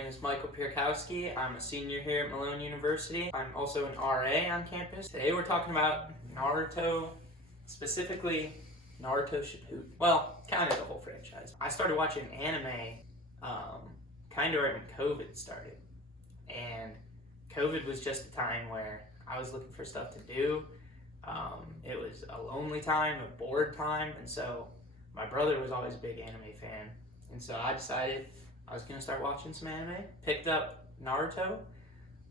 name is Michael Piorkowski. I'm a senior here at Malone University. I'm also an RA on campus. Today we're talking about Naruto, specifically Naruto Shippuden. Well, kind of the whole franchise. I started watching anime kind of right when COVID started. And COVID was just a time where I was looking for stuff to do. It was a lonely time, a bored time, and so my brother was always a big anime fan. And so I decided I was going to start watching some anime. Picked up Naruto,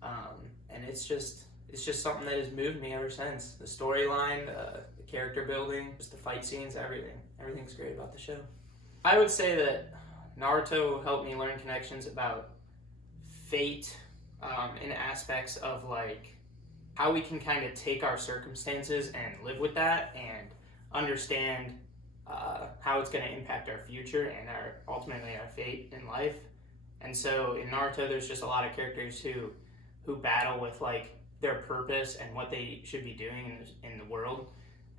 and it's just something that has moved me ever since. The storyline, the character building, just the fight scenes, everything's great about the show. I would say that Naruto helped me learn connections about fate in aspects of like how we can kind of take our circumstances and live with that and understand how it's going to impact our future and ultimately our fate in life. And so in Naruto, there's just a lot of characters who battle with like their purpose and what they should be doing in the world.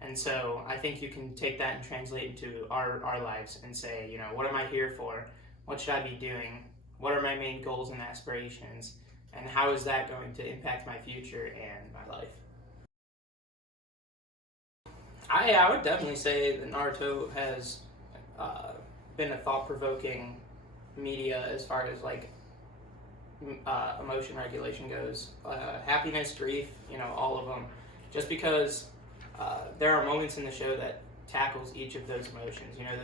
And so I think you can take that and translate into our lives and say, you know, what am I here for? What should I be doing? What are my main goals and aspirations? And how is that going to impact my future and my life? I would definitely say that Naruto has been a thought-provoking media as far as like emotion regulation goes. Happiness, grief, you know, all of them. Just because there are moments in the show that tackles each of those emotions. You know,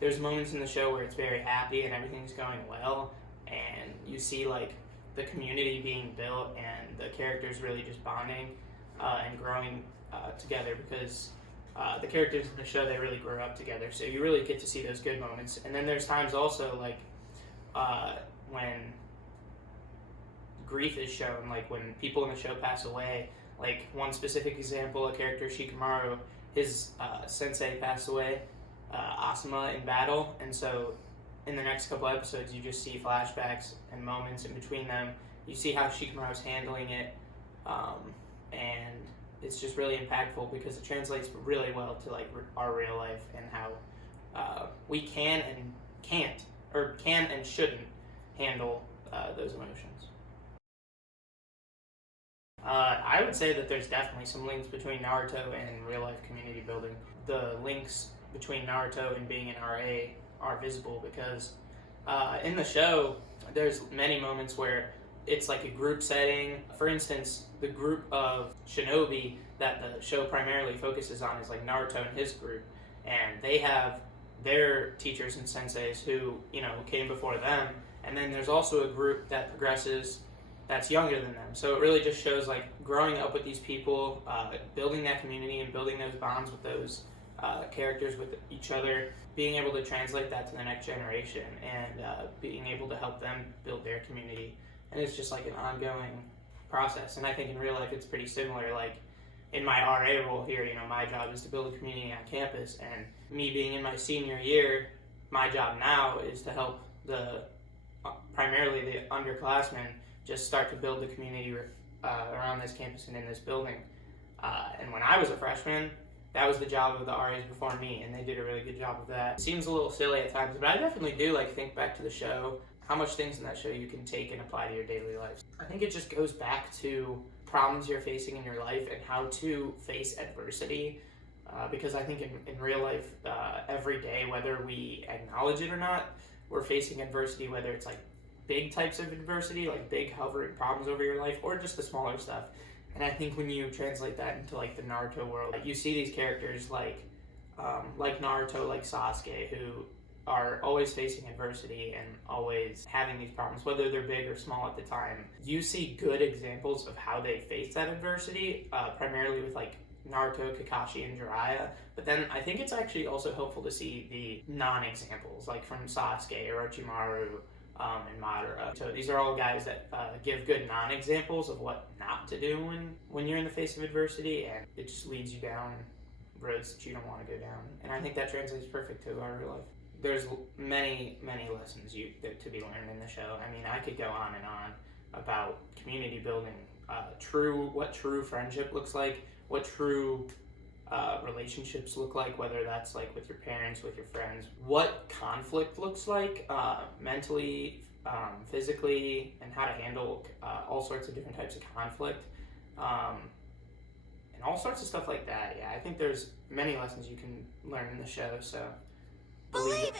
there's moments in the show where it's very happy and everything's going well, and you see like the community being built and the characters really just bonding and growing together because the characters in the show, they really grow up together. So you really get to see those good moments. And then there's times also like when grief is shown, like when people in the show pass away. Like one specific example, a character, Shikamaru, his sensei passed away, Asuma, in battle. And so in the next couple episodes, you just see flashbacks and moments in between them. You see how Shikamaru's handling it, and it's just really impactful because it translates really well to like our real life and how we can and can't, or can and shouldn't handle those emotions. I would say that there's definitely some links between Naruto and real life community building. The links between Naruto and being an RA are visible because in the show there's many moments where it's like a group setting. For instance, the group of shinobi that the show primarily focuses on is like Naruto and his group, and they have their teachers and senseis who, you know, came before them, and then there's also a group that progresses that's younger than them. So it really just shows like growing up with these people, building that community and building those bonds with those characters with each other, being able to translate that to the next generation and being able to help them build their community. And it's just like an ongoing process. And I think in real life it's pretty similar. Like in my RA role here, you know, my job is to build a community on campus, and me being in my senior year, my job now is to help primarily the underclassmen just start to build the community around this campus and in this building. And when I was a freshman, that was the job of the RAs before me, and they did a really good job of that. It seems a little silly at times, but I definitely do like think back to the show, how much things in that show you can take and apply to your daily life. I think it just goes back to problems you're facing in your life and how to face adversity, because I think in real life, every day, whether we acknowledge it or not, we're facing adversity, whether it's like big types of adversity, like big hovering problems over your life, or just the smaller stuff. And I think when you translate that into like the Naruto world, you see these characters like Naruto, like Sasuke, who are always facing adversity and always having these problems, whether they're big or small at the time. You see good examples of how they face that adversity, primarily with like Naruto, Kakashi, and Jiraiya. But then I think it's actually also helpful to see the non-examples, like from Sasuke, Orochimaru, and Madara. So these are all guys that give good non-examples of what not to do when you're in the face of adversity, and it just leads you down roads that you don't want to go down. And I think that translates perfect to our real life. There's many lessons to be learned in the show. I mean, I could go on and on about community building, what true friendship looks like, what true relationships look like, whether that's like with your parents, with your friends, what conflict looks like mentally, physically and how to handle all sorts of different types of conflict. And all sorts of stuff like that. Yeah, I think there's many lessons you can learn in the show. So believe it.